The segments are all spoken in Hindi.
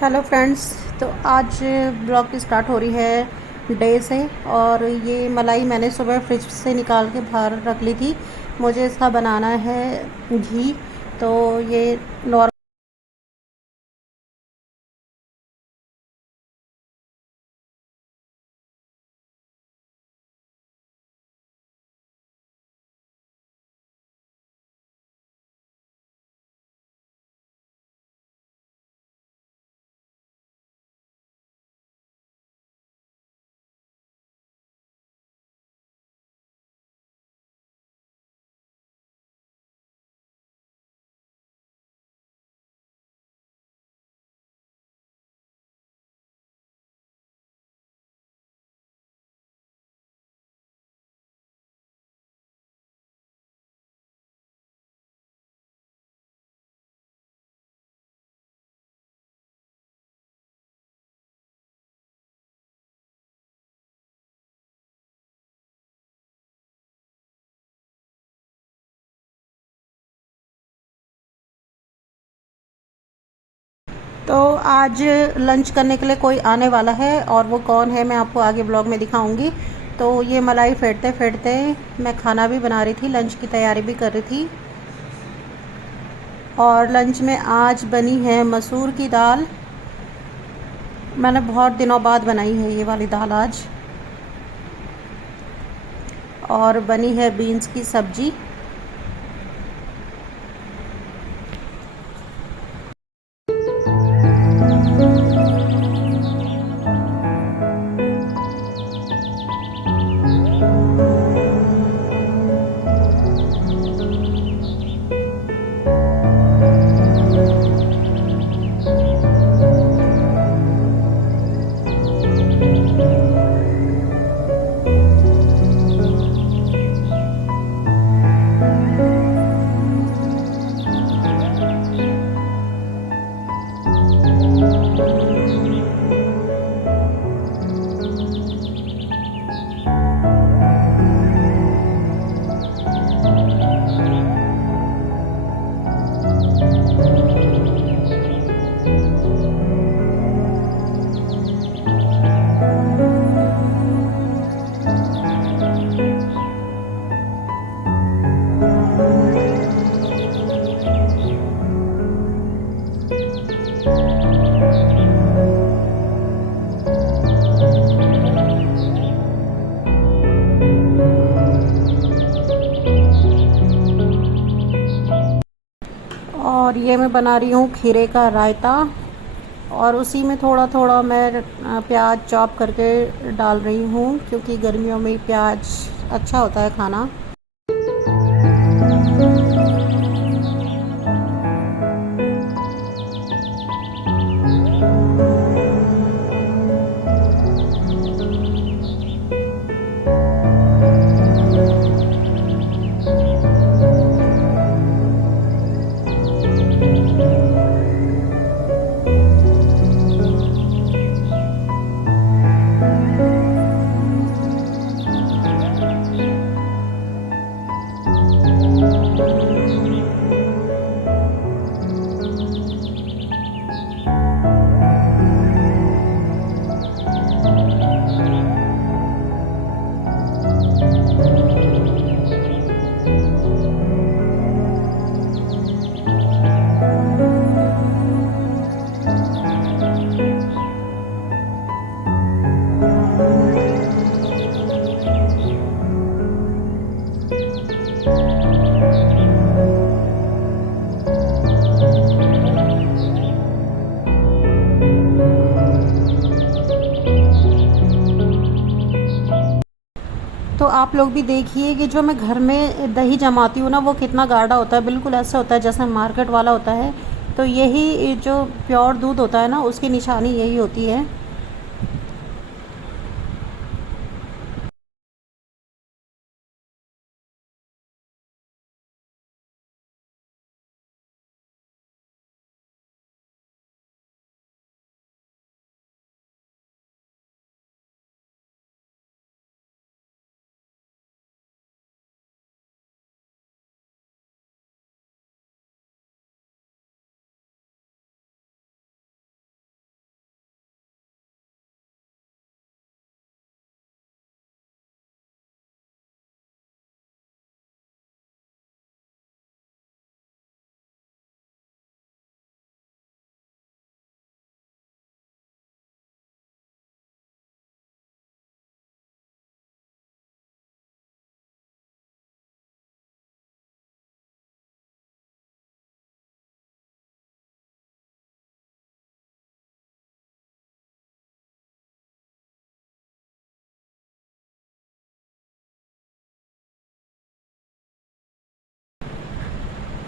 Hello friends. तो आज ब्लॉग की स्टार्ट हो रही है डे से। और ये मलाई मैंने सुबह फ्रिज से निकाल के बाहर रख ली थी। मुझे इसका बनाना है घी। तो ये नॉर्मल। तो आज लंच करने के लिए कोई आने वाला है और वो कौन है मैं आपको आगे ब्लॉग में दिखाऊंगी। तो ये मलाई फेंटते फेंटते मैं खाना भी बना रही थी, लंच की तैयारी भी कर रही थी। और लंच में आज बनी है मसूर की दाल। मैंने बहुत दिनों बाद बनाई है ये वाली दाल आज। और बनी है बीन्स की सब्जी। और ये मैं बना रही हूँ खीरे का रायता। और उसी में थोड़ा थोड़ा मैं प्याज चॉप करके डाल रही हूँ, क्योंकि गर्मियों में प्याज अच्छा होता है खाना। तो आप लोग भी देखिए कि जो मैं घर में दही जमाती हूँ ना, वो कितना गाढ़ा होता है, बिल्कुल ऐसा होता है जैसे मार्केट वाला होता है। तो यही जो प्योर दूध होता है ना, उसकी निशानी यही होती है।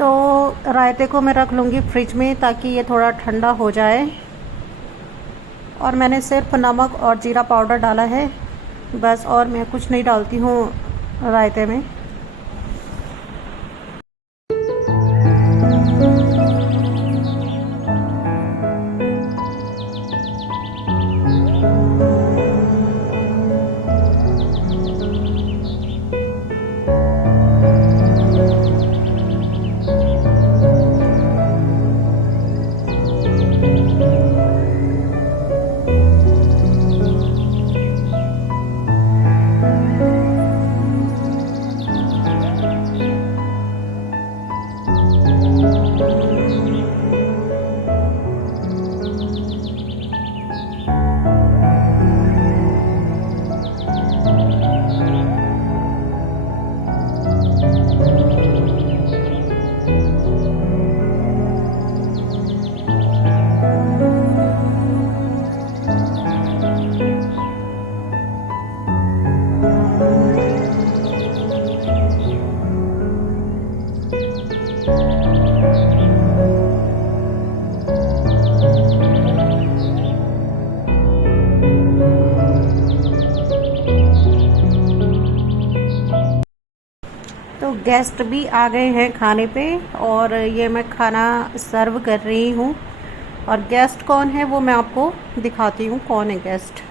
तो रायते को मैं रख लूँगी फ्रिज में ताकि ये थोड़ा ठंडा हो जाए। और मैंने सिर्फ नमक और जीरा पाउडर डाला है बस, और मैं कुछ नहीं डालती हूँ रायते में। तो गेस्ट भी आ गए हैं खाने पे, और ये मैं खाना सर्व कर रही हूँ। और गेस्ट कौन है वो मैं आपको दिखाती हूँ, कौन है गेस्ट।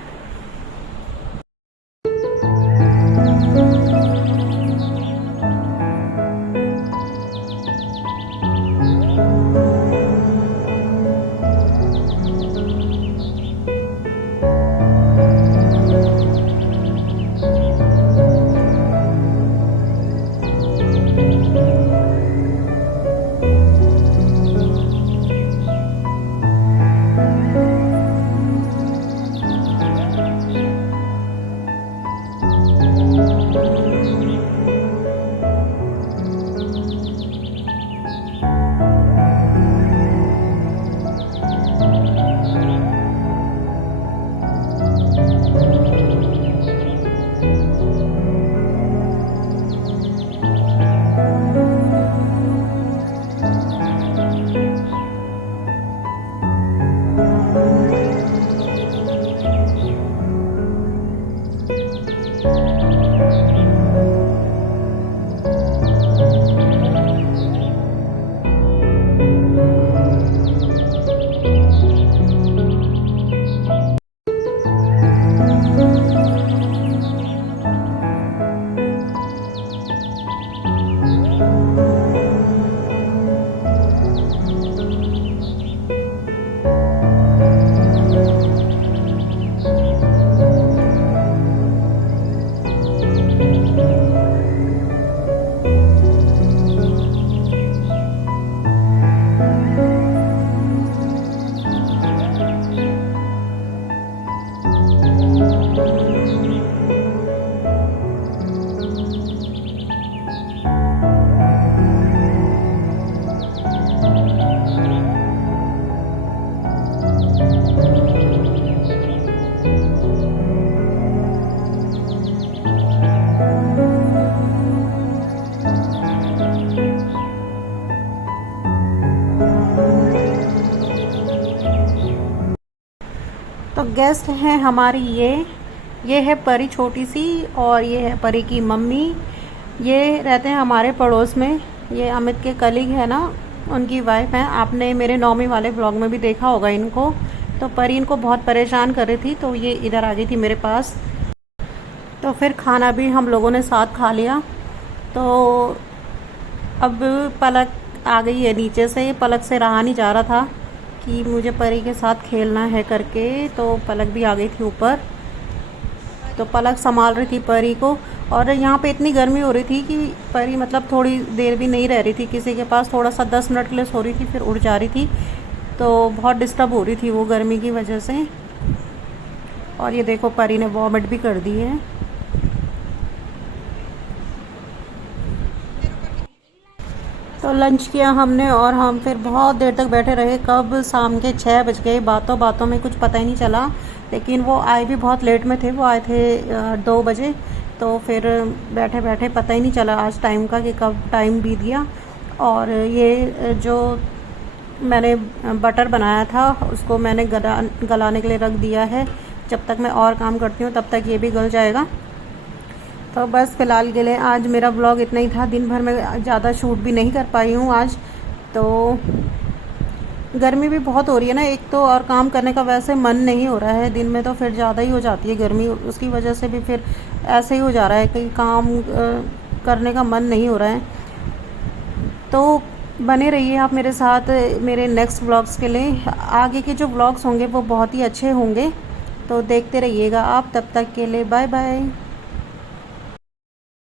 तो गेस्ट हैं हमारी, ये है परी छोटी सी, और ये है परी की मम्मी। ये रहते हैं हमारे पड़ोस में। ये अमित के कलीग है ना, उनकी वाइफ हैं। आपने मेरे 9वीं वाले ब्लॉग में भी देखा होगा इनको। तो परी इनको बहुत परेशान कर रही थी, तो ये इधर आ गई थी मेरे पास। तो फिर खाना भी हम लोगों ने साथ खा लिया। तो अब पलक आ गई है नीचे से। पलक से रहा नहीं जा रहा था कि मुझे परी के साथ खेलना है करके, तो पलक भी आ गई थी ऊपर। तो पलक संभाल रही थी परी को। और यहाँ पे इतनी गर्मी हो रही थी कि परी मतलब थोड़ी देर भी नहीं रह रही थी किसी के पास। थोड़ा सा 10 मिनट के लिए सो रही थी, फिर उठ जा रही थी। तो बहुत डिस्टर्ब हो रही थी वो गर्मी की वजह से। और ये देखो परी ने वॉमिट भी कर दी है। तो लंच किया हमने, और हम फिर बहुत देर तक बैठे रहे। कब शाम के 6 बज गए, बातों बातों में कुछ पता ही नहीं चला। लेकिन वो आए भी बहुत लेट में थे, वो आए थे 2 बजे। तो फिर बैठे बैठे पता ही नहीं चला आज टाइम का कि कब टाइम बीत गया। और ये जो मैंने बटर बनाया था उसको मैंने गलाने के लिए रख दिया है। जब तक मैं और काम करती हूँ तब तक ये भी गल जाएगा। तो बस फ़िलहाल के लिए आज मेरा ब्लॉग इतना ही था। दिन भर में ज़्यादा शूट भी नहीं कर पाई हूँ आज, तो गर्मी भी बहुत हो रही है ना एक तो, और काम करने का वैसे मन नहीं हो रहा है। दिन में तो फिर ज़्यादा ही हो जाती है गर्मी, उसकी वजह से भी फिर ऐसे ही हो जा रहा है कि काम करने का मन नहीं हो रहा है। तो बने रहिए आप मेरे साथ मेरे नेक्स्ट व्लॉग्स के लिए। आगे के जो व्लॉग्स होंगे वो बहुत ही अच्छे होंगे, तो देखते रहिएगा आप। तब तक के लिए बाय बाय।